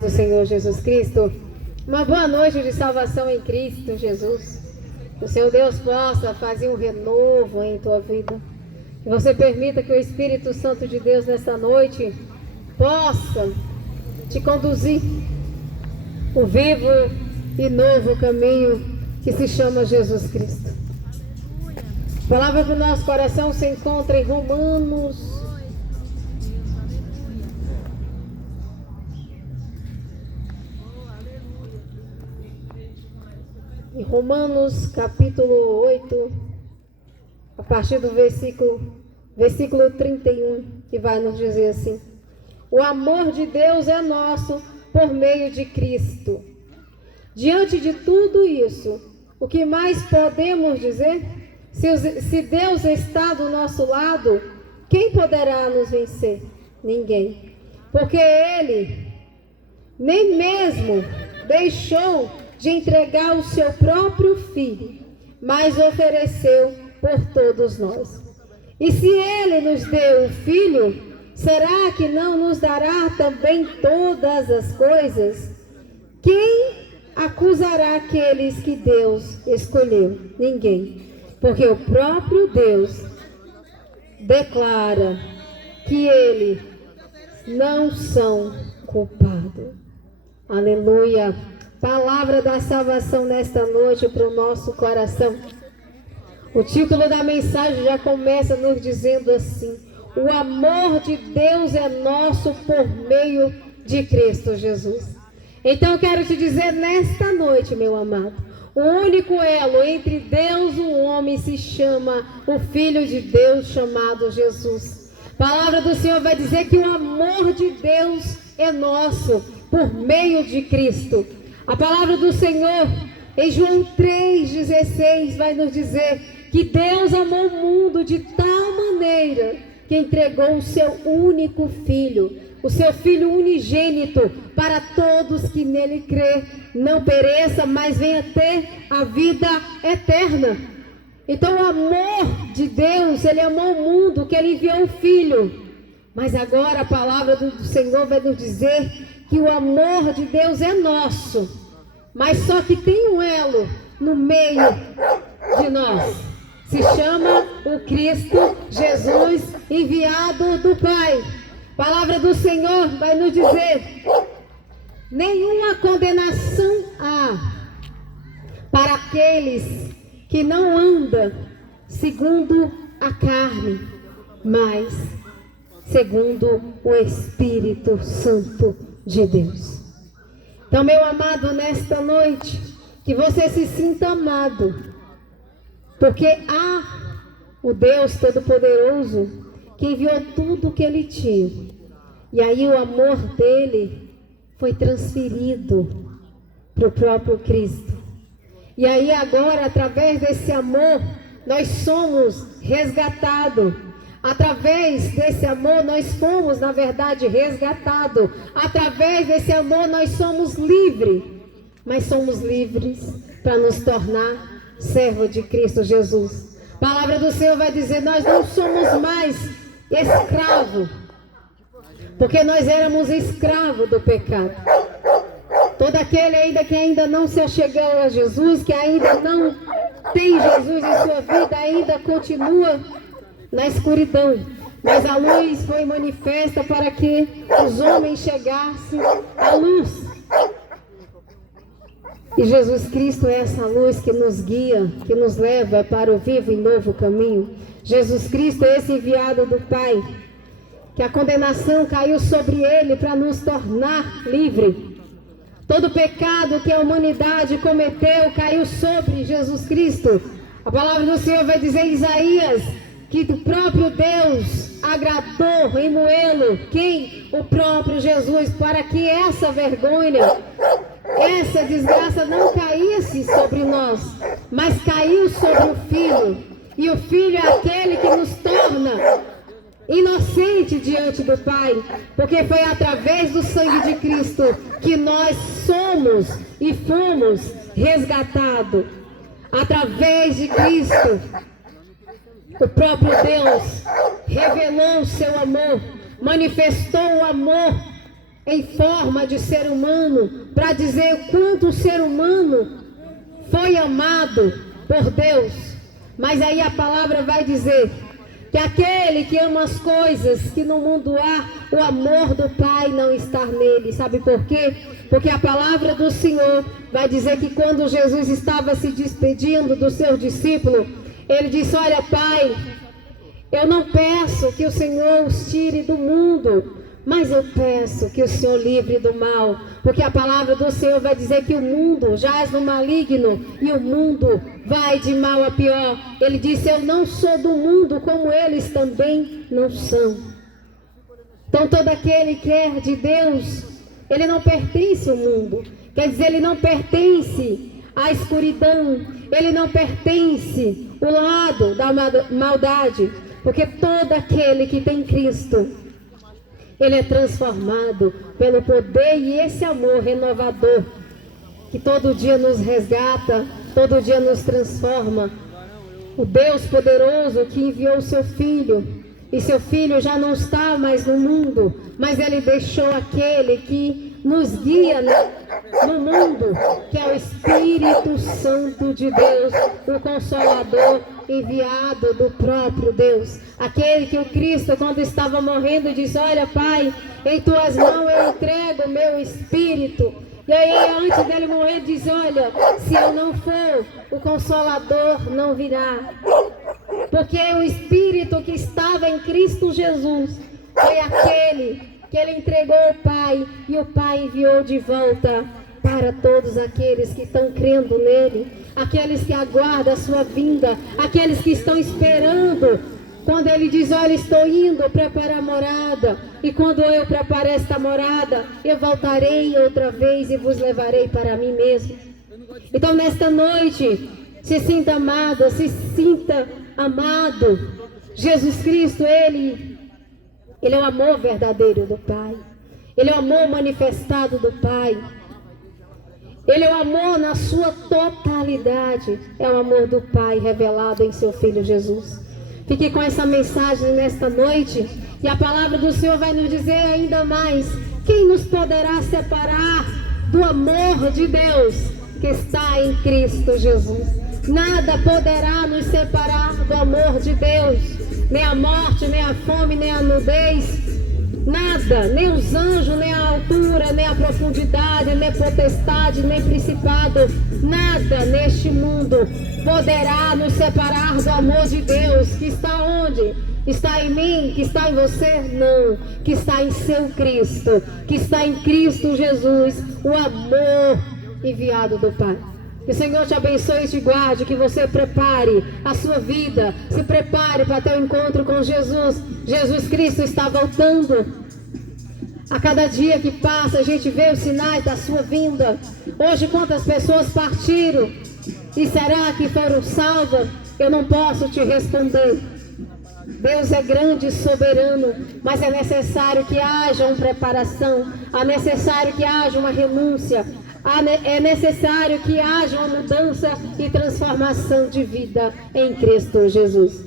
Do Senhor Jesus Cristo, uma boa noite de salvação em Cristo Jesus. Que o Senhor Deus possa fazer um renovo em tua vida. Que você permita que o Espírito Santo de Deus nesta noite possa te conduzir o vivo e novo caminho que se chama Jesus Cristo. A palavra do nosso coração se encontra em Romanos capítulo 8, a partir do versículo 31, que vai nos dizer assim: o amor de Deus é nosso por meio de Cristo. Diante de tudo isso, o que mais podemos dizer? Se Deus está do nosso lado, quem poderá nos vencer? Ninguém. Porque Ele nem mesmo deixou de entregar o seu próprio Filho, mas ofereceu por todos nós. E se Ele nos deu o Filho, será que não nos dará também todas as coisas? Quem acusará aqueles que Deus escolheu? Ninguém. Porque o próprio Deus declara que eles não são culpados. Aleluia. Palavra da salvação nesta noite para o nosso coração. O título da mensagem já começa nos dizendo assim: o amor de Deus é nosso por meio de Cristo Jesus. Então eu quero te dizer nesta noite, meu amado, o único elo entre Deus e o homem se chama o Filho de Deus chamado Jesus. A palavra do Senhor vai dizer que o amor de Deus é nosso por meio de Cristo. A palavra do Senhor, em João 3,16, vai nos dizer que Deus amou o mundo de tal maneira que entregou o seu único Filho, o seu Filho unigênito, para todos que nele crê, não pereça, mas venha ter a vida eterna. Então o amor de Deus, Ele amou o mundo, que Ele enviou o Filho. Mas agora a palavra do Senhor vai nos dizer que o amor de Deus é nosso, mas só que tem um elo no meio de nós. Se chama o Cristo Jesus, enviado do Pai. A palavra do Senhor vai nos dizer: nenhuma condenação há para aqueles que não andam segundo a carne, mas segundo o Espírito Santo de Deus. Então, meu amado, nesta noite, que você se sinta amado, porque há o Deus Todo-Poderoso que enviou tudo o que Ele tinha, e aí o amor dele foi transferido para o próprio Cristo. E aí agora, através desse amor, nós somos resgatados. Através desse amor nós fomos, na verdade, resgatados. Através desse amor nós somos livres. Mas somos livres para nos tornar servo de Cristo Jesus. A palavra do Senhor vai dizer: nós não somos mais escravos, porque nós éramos escravos do pecado. Todo aquele ainda que ainda não se achegou a Jesus, que ainda não tem Jesus em sua vida, ainda continua na escuridão, mas a luz foi manifesta para que os homens chegassem à luz. E Jesus Cristo é essa luz que nos guia, que nos leva para o vivo e novo caminho. Jesus Cristo é esse enviado do Pai, que a condenação caiu sobre ele para nos tornar livres. Todo pecado que a humanidade cometeu caiu sobre Jesus Cristo. A palavra do Senhor vai dizer em Isaías que o próprio Deus agradou em moê-lo. Quem? O próprio Jesus, para que essa vergonha, essa desgraça não caísse sobre nós, mas caiu sobre o Filho. E o Filho é aquele que nos torna inocente diante do Pai, porque foi através do sangue de Cristo que nós somos e fomos resgatados. Através de Cristo, o próprio Deus revelou o seu amor, manifestou o amor em forma de ser humano, para dizer o quanto o ser humano foi amado por Deus. Mas aí a palavra vai dizer que aquele que ama as coisas que no mundo há, o amor do Pai não está nele. Sabe por quê? Porque a palavra do Senhor vai dizer que quando Jesus estava se despedindo do seu discípulo, ele disse: olha, Pai, eu não peço que o Senhor os tire do mundo, mas eu peço que o Senhor livre do mal, porque a palavra do Senhor vai dizer que o mundo jaz no maligno e o mundo vai de mal a pior. Ele disse: eu não sou do mundo, como eles também não são. Então todo aquele que é de Deus, ele não pertence ao mundo. Quer dizer, ele não pertence à escuridão, ele não pertence ao lado da maldade, porque todo aquele que tem Cristo, ele é transformado pelo poder e esse amor renovador que todo dia nos resgata, todo dia nos transforma. O Deus poderoso que enviou o seu Filho, e seu Filho já não está mais no mundo, mas ele deixou aquele que nos guia no mundo, que é o Espírito Santo de Deus, o Consolador enviado do próprio Deus. Aquele que o Cristo, quando estava morrendo, disse: olha, Pai, em tuas mãos eu entrego o meu espírito. E aí, antes dele morrer, diz: olha, se eu não for, o Consolador não virá. Porque o Espírito que estava em Cristo Jesus foi aquele que ele entregou ao Pai, e o Pai enviou de volta para todos aqueles que estão crendo nele, aqueles que aguardam a sua vinda, aqueles que estão esperando. Quando ele diz: olha, estou indo preparar a morada, e quando eu preparar esta morada, eu voltarei outra vez e vos levarei para mim mesmo. Então nesta noite, se sinta amado, se sinta amado. Jesus Cristo, Ele é o amor verdadeiro do Pai, Ele é o amor manifestado do Pai, Ele é o amor na sua totalidade, é o amor do Pai revelado em seu Filho Jesus. Fique com essa mensagem nesta noite, e a palavra do Senhor vai nos dizer ainda mais: quem nos poderá separar do amor de Deus que está em Cristo Jesus? Nada poderá nos separar do amor de Deus, nem a morte, nem a fome, nem a nudez, nada, nem os anjos, nem a altura, nem a profundidade, nem potestade, nem principado, nada neste mundo poderá nos separar do amor de Deus, que está onde? Está em mim, que está em você? Não, que está em seu Cristo, que está em Cristo Jesus, o amor enviado do Pai. Que o Senhor te abençoe e te guarde, que você prepare a sua vida, se prepare para ter um encontro com Jesus. Jesus Cristo está voltando. A cada dia que passa, a gente vê os sinais da sua vinda. Hoje, quantas pessoas partiram? E será que foram salvas? Eu não posso te responder. Deus é grande e soberano, mas é necessário que haja uma preparação, é necessário que haja uma renúncia, é necessário que haja uma mudança e transformação de vida em Cristo Jesus.